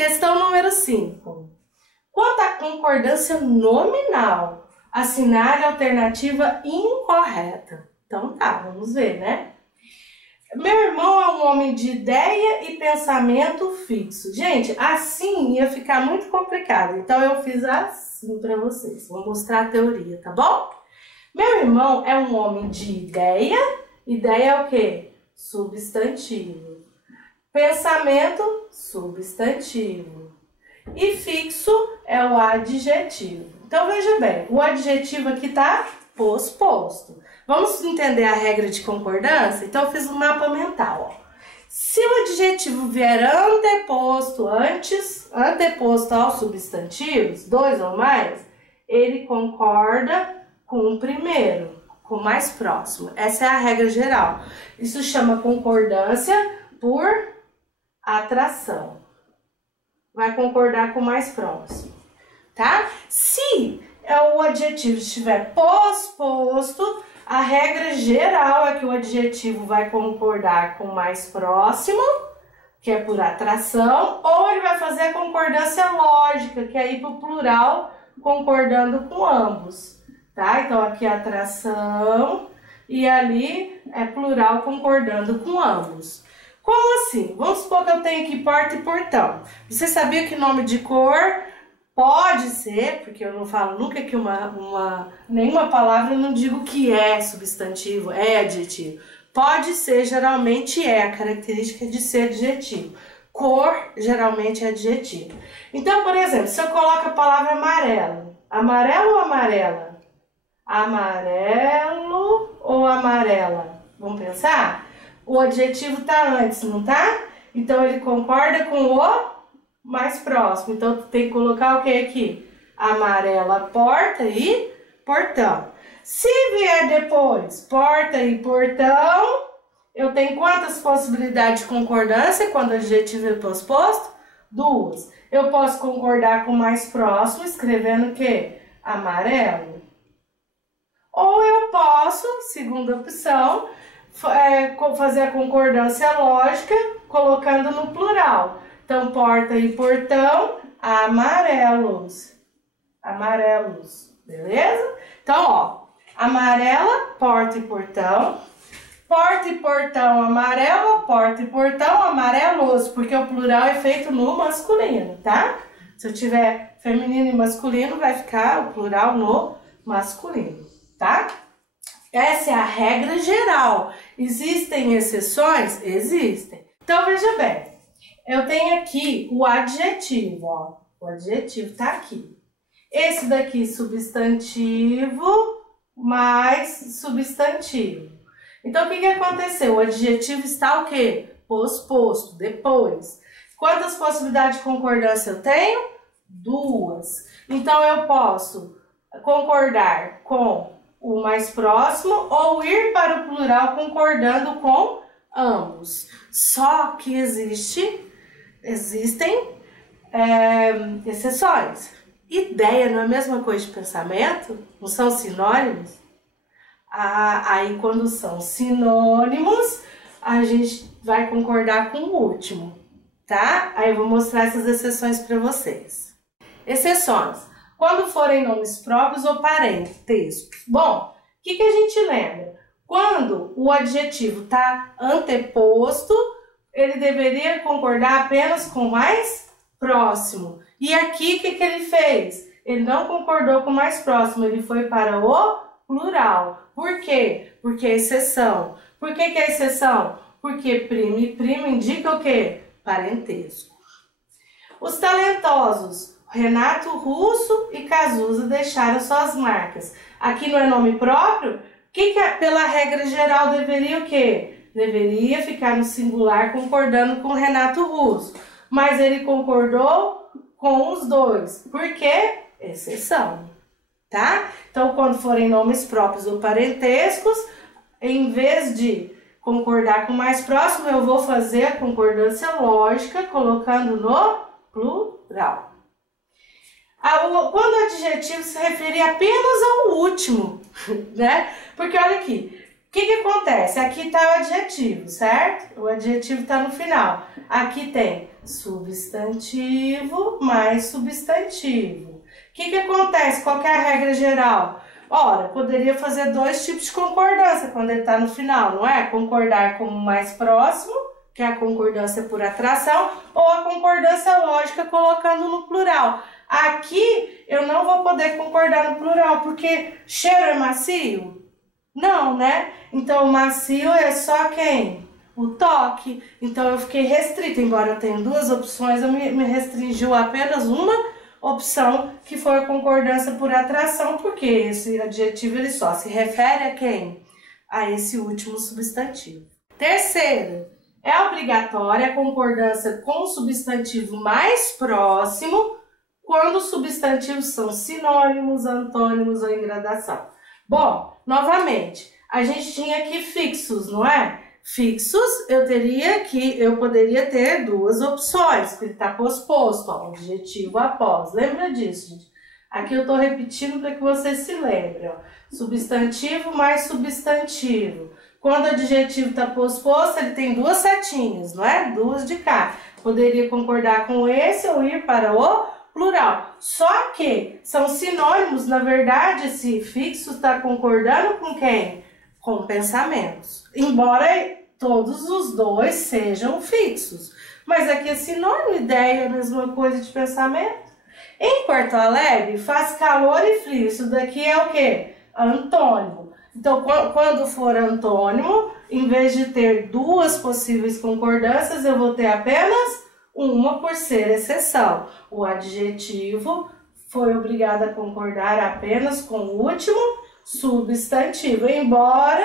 Questão número 5. Quanto à concordância nominal, assinale a alternativa incorreta. Então tá, vamos ver, né? Meu irmão é um homem de ideia e pensamento fixo. Gente, assim ia ficar muito complicado. Então eu fiz assim para vocês. Vou mostrar a teoria, tá bom? Meu irmão é um homem de ideia. Ideia é o quê? Substantivo. Pensamento, substantivo. E fixo é o adjetivo. Então veja bem, o adjetivo aqui tá posposto. Vamos entender a regra de concordância? Então eu fiz um mapa mental. Ó. Se o adjetivo vier anteposto aos substantivos, 2 ou mais, ele concorda com o primeiro, com o mais próximo. Essa é a regra geral. Isso chama concordância por atração. Vai concordar com o mais próximo, tá? Se o adjetivo estiver posposto, a regra geral é que o adjetivo vai concordar com o mais próximo, que é por atração, ou ele vai fazer a concordância lógica, que é ir para o plural, concordando com ambos, tá? Então aqui é atração e ali é plural, concordando com ambos. Como assim? Vamos supor que eu tenho aqui porta e portão. Você sabia que nome de cor pode ser, porque eu não falo nunca que nenhuma palavra eu não digo que é substantivo, é adjetivo. Pode ser, geralmente é, a característica de ser adjetivo. Cor, geralmente é adjetivo. Então, por exemplo, se eu coloco a palavra amarelo, amarelo ou amarela? Amarelo ou amarela? Vamos pensar? O adjetivo tá antes, não tá? Então, ele concorda com o mais próximo. Então, tu tem que colocar o que aqui? Amarela, porta e portão. Se vier depois, porta e portão, eu tenho quantas possibilidades de concordância quando o adjetivo é posposto? 2. Eu posso concordar com o mais próximo, escrevendo o quê? Amarelo. Ou eu posso, segunda opção, fazer a concordância lógica, colocando no plural. Então, porta e portão, amarelos. Amarelos, beleza? Então, ó, amarela, porta e portão amarela, porta e portão, amarelos, porque o plural é feito no masculino, tá? Se eu tiver feminino e masculino, vai ficar o plural no masculino, tá? Essa é a regra geral. Existem exceções? Existem. Então, veja bem. Eu tenho aqui o adjetivo, ó. O adjetivo tá aqui. Esse daqui, substantivo mais substantivo. Então, o que aconteceu? O adjetivo está o quê? Posposto, depois. Quantas possibilidades de concordância eu tenho? 2. Então, eu posso concordar com o mais próximo ou ir para o plural concordando com ambos. Só que existem exceções. Ideia não é a mesma coisa de pensamento? Não são sinônimos? Aí quando são sinônimos, a gente vai concordar com o último, tá? Aí eu vou mostrar essas exceções para vocês. Exceções. Quando forem nomes próprios ou parentescos. Bom, o que a gente lembra? Quando o adjetivo está anteposto, ele deveria concordar apenas com o mais próximo. E aqui, o que ele fez? Ele não concordou com o mais próximo, ele foi para o plural. Por quê? Porque é exceção. Por que é exceção? Porque primo e primo indica o quê? Parentesco. Os talentosos, Renato Russo e Cazuza deixaram suas marcas. Aqui não é nome próprio? Que pela regra geral deveria o quê? Deveria ficar no singular concordando com Renato Russo. Mas ele concordou com os dois. Por quê? Exceção. Tá? Então, quando forem nomes próprios ou parentescos, em vez de concordar com o mais próximo, eu vou fazer a concordância lógica colocando no plural. Quando o adjetivo se referir apenas ao último, né? Porque olha aqui, O que acontece? Aqui está o adjetivo, certo? O adjetivo está no final. Aqui tem substantivo mais substantivo. O que acontece? Qual que é a regra geral? Ora, poderia fazer dois tipos de concordância quando ele está no final, não é? Concordar com o mais próximo, que é a concordância por atração, ou a concordância lógica colocando no plural. Aqui eu não vou poder concordar no plural, porque cheiro é macio? Não, né? Então o macio é só quem? O toque. Então eu fiquei restrita, embora eu tenha duas opções, eu me restringiu a apenas uma opção, que foi a concordância por atração, porque esse adjetivo ele só se refere a quem? A esse último substantivo. Terceira, é obrigatória a concordância com o substantivo mais próximo quando os substantivos são sinônimos, antônimos ou em gradação. Bom, novamente, a gente tinha aqui fixos, não é? Fixos, eu poderia ter duas opções, porque ele está posposto, ó, adjetivo após. Lembra disso, gente? Aqui eu estou repetindo para que você se lembre, ó. Substantivo mais substantivo. Quando o adjetivo está posposto, ele tem duas setinhas, não é? Duas de cá. Poderia concordar com esse ou ir para o plural. Só que são sinônimos, na verdade, esse fixo está concordando com quem? Com pensamentos. Embora todos os dois sejam fixos. Mas aqui é sinônimo, ideia, é a mesma coisa de pensamento. Em Porto Alegre, faz calor e frio. Isso daqui é o quê? Antônimo. Então, quando for antônimo, em vez de ter duas possíveis concordâncias, eu vou ter apenas uma por ser exceção. O adjetivo foi obrigado a concordar apenas com o último substantivo, embora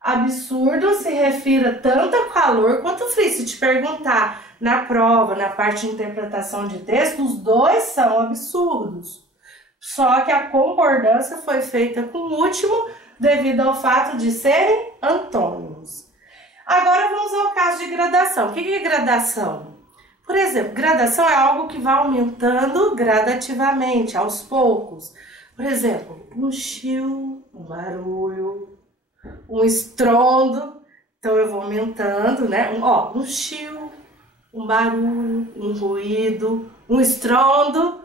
absurdo se refira tanto a calor quanto frio. Se te perguntar na prova, na parte de interpretação de texto, os dois são absurdos. Só que a concordância foi feita com o último devido ao fato de serem antônimos. Agora vamos ao caso de gradação. O que é gradação? Por exemplo, gradação é algo que vai aumentando gradativamente, aos poucos. Por exemplo, um chiu, um barulho, um estrondo. Então eu vou aumentando, né? Um chiu, um barulho, um ruído, um estrondo,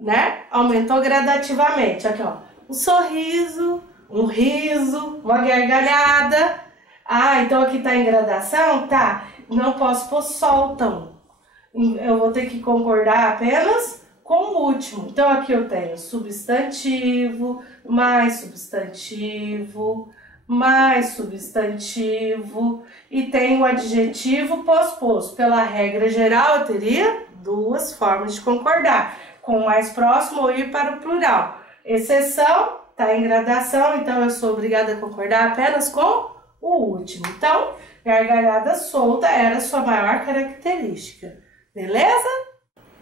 né? Aumentou gradativamente. Aqui, ó, um sorriso, um riso, uma gargalhada. Ah, então aqui tá em gradação? Tá. Não posso pôr soltam. Eu vou ter que concordar apenas com o último. Então aqui eu tenho substantivo, mais substantivo, mais substantivo e tem o adjetivo posposto. Pela regra geral, eu teria duas formas de concordar, com o mais próximo ou ir para o plural. Exceção, está em gradação, então eu sou obrigada a concordar apenas com o último. Então, gargalhada solta era a sua maior característica. Beleza?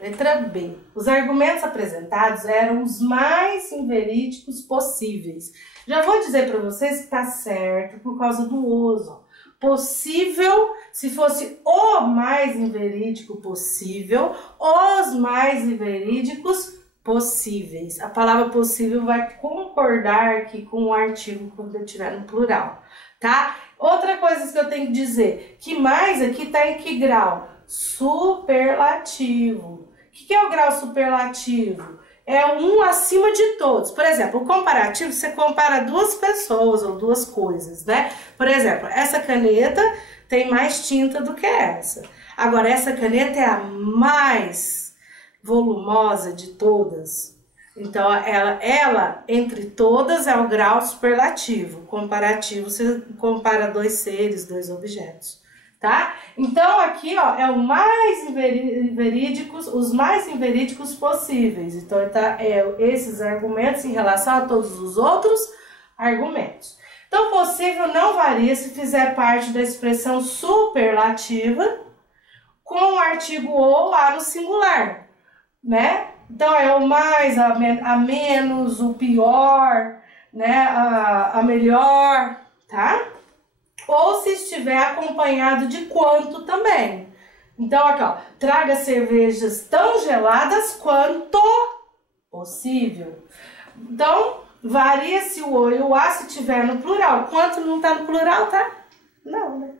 Letra B. Os argumentos apresentados eram os mais inverídicos possíveis. Já vou dizer para vocês que está certo por causa do uso. Possível, se fosse o mais inverídico possível, os mais inverídicos possíveis. A palavra possível vai concordar aqui com o artigo quando eu tiver no plural, tá? Outra coisa que eu tenho que dizer, que mais aqui está em que grau? Superlativo. O que é o grau superlativo? É um acima de todos. Por exemplo, o comparativo, você compara duas pessoas ou duas coisas, né? Por exemplo, essa caneta tem mais tinta do que essa. Agora, essa caneta é a mais volumosa de todas. Então, ela entre todas, é o grau superlativo. Comparativo, você compara dois seres, dois objetos. Tá? Então, aqui, ó, é o mais inverídicos, os mais inverídicos possíveis. Então, esses argumentos em relação a todos os outros argumentos. Então, possível não varia se fizer parte da expressão superlativa com o artigo ou lá no singular, né? Então, é o mais, a menos, o pior, né? A melhor, tá? Ou se estiver acompanhado de quanto também. Então, aqui, ó, traga cervejas tão geladas quanto possível. Então, Varia se o O e o A se tiver no plural. Quanto não tá no plural, tá? Não, né?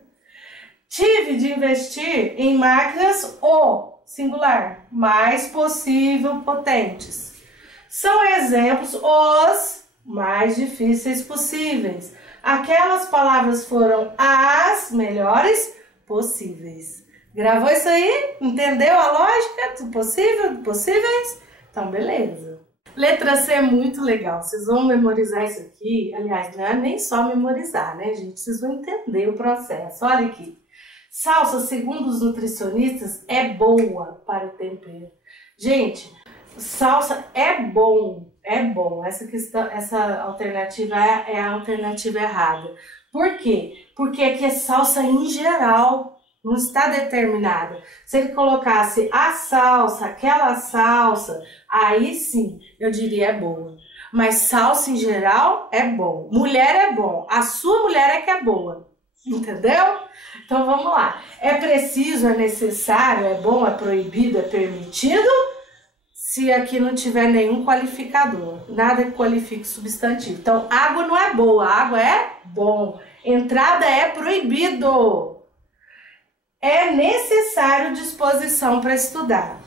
Tive de investir em máquinas o singular, mais possível potentes. São exemplos os mais difíceis possíveis. Aquelas palavras foram as melhores possíveis. Gravou isso aí? Entendeu a lógica do possível, possíveis? Então, beleza. Letra C é muito legal. Vocês vão memorizar isso aqui. Aliás, não é nem só memorizar, né, gente? Vocês vão entender o processo. Olha aqui. Salsa, segundo os nutricionistas, é boa para o tempero. Gente, salsa é bom. É bom. Essa alternativa é a alternativa errada. Por quê? Porque aqui é salsa em geral. Não está determinada. Se ele colocasse a salsa, aquela salsa, aí sim eu diria é boa. Mas salsa em geral é bom. Mulher é bom. A sua mulher é que é boa. Entendeu? Então vamos lá. É preciso, é necessário, é bom, é proibido, é permitido? Se aqui não tiver nenhum qualificador. Nada que qualifique substantivo. Então água não é boa, água é bom. Entrada é proibido. É necessário disposição para estudar,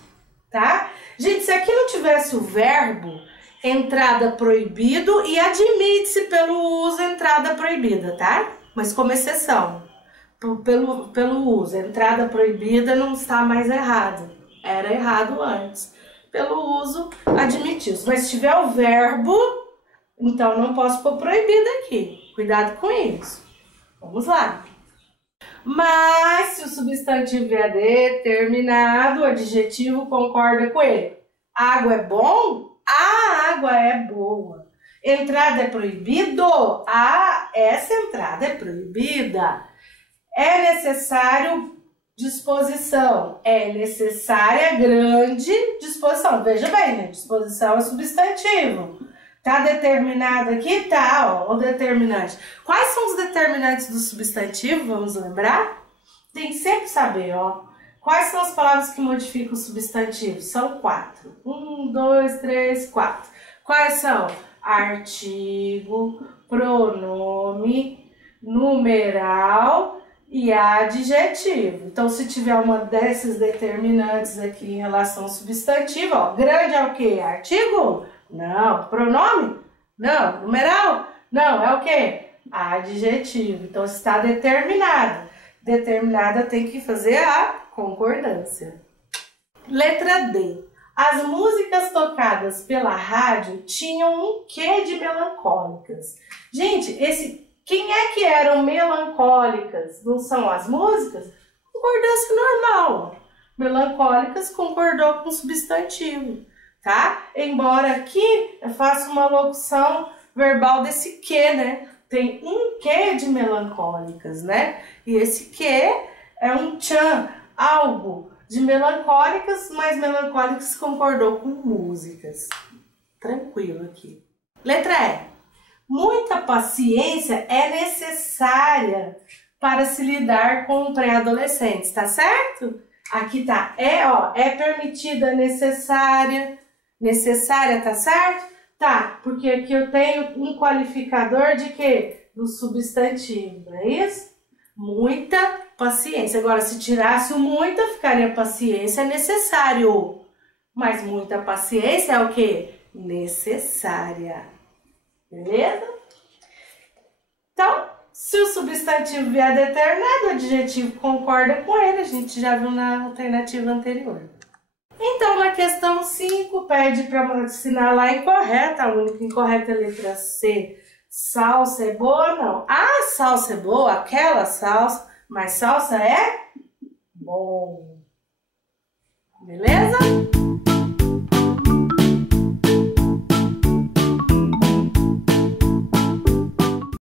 tá? Gente, se aqui não tivesse o verbo, entrada proibido e admite-se pelo uso entrada proibida, tá? Mas como exceção, pelo uso, entrada proibida não está mais errado. Era errado antes. Pelo uso, admitiu-se. Mas se tiver o verbo, então não posso pôr proibido aqui. Cuidado com isso. Vamos lá. Mas se o substantivo é determinado, o adjetivo concorda com ele. Água é bom? A água é boa. Entrada é proibido? Essa entrada é proibida. É necessário disposição. É necessária grande disposição. Veja bem, né? Disposição é substantivo. Tá determinado aqui? Tá, ó, o determinante. Quais são os determinantes do substantivo? Vamos lembrar? Tem que sempre saber, ó. Quais são as palavras que modificam o substantivo? São 4. 1, 2, 3, 4. Quais são? Artigo, pronome, numeral e adjetivo. Então, se tiver uma desses determinantes aqui em relação ao substantivo, ó, grande é o quê? Artigo? Não. Pronome? Não. Numeral? Não. É o quê? Adjetivo. Então, está determinado. Determinada tem que fazer a concordância. Letra D. As músicas tocadas pela rádio tinham um quê de melancólicas? Gente, quem é que eram melancólicas? Não são as músicas? Concordância normal. Melancólicas concordou com o substantivo. Tá? Embora aqui eu faça uma locução verbal desse que, né? Tem um que de melancólicas, né? E esse que é um tchan, algo de melancólicas, mas melancólicas concordou com músicas. Tranquilo aqui. Letra E. Muita paciência é necessária para se lidar com pré-adolescentes, tá certo? Aqui tá é permitida, necessária. Necessária, tá certo? Tá, porque aqui eu tenho um qualificador de quê? Do substantivo, não é isso? Muita paciência. Agora, se tirasse o muita, ficaria paciência necessário. Mas muita paciência é o quê? Necessária. Beleza? Então, se o substantivo vier determinado, o adjetivo concorda com ele. A gente já viu na alternativa anterior. Então, na questão 5, pede para assinalar incorreta. A única incorreta é a letra C. Salsa é boa? Não. A salsa é boa, aquela salsa, mas salsa é bom. Beleza?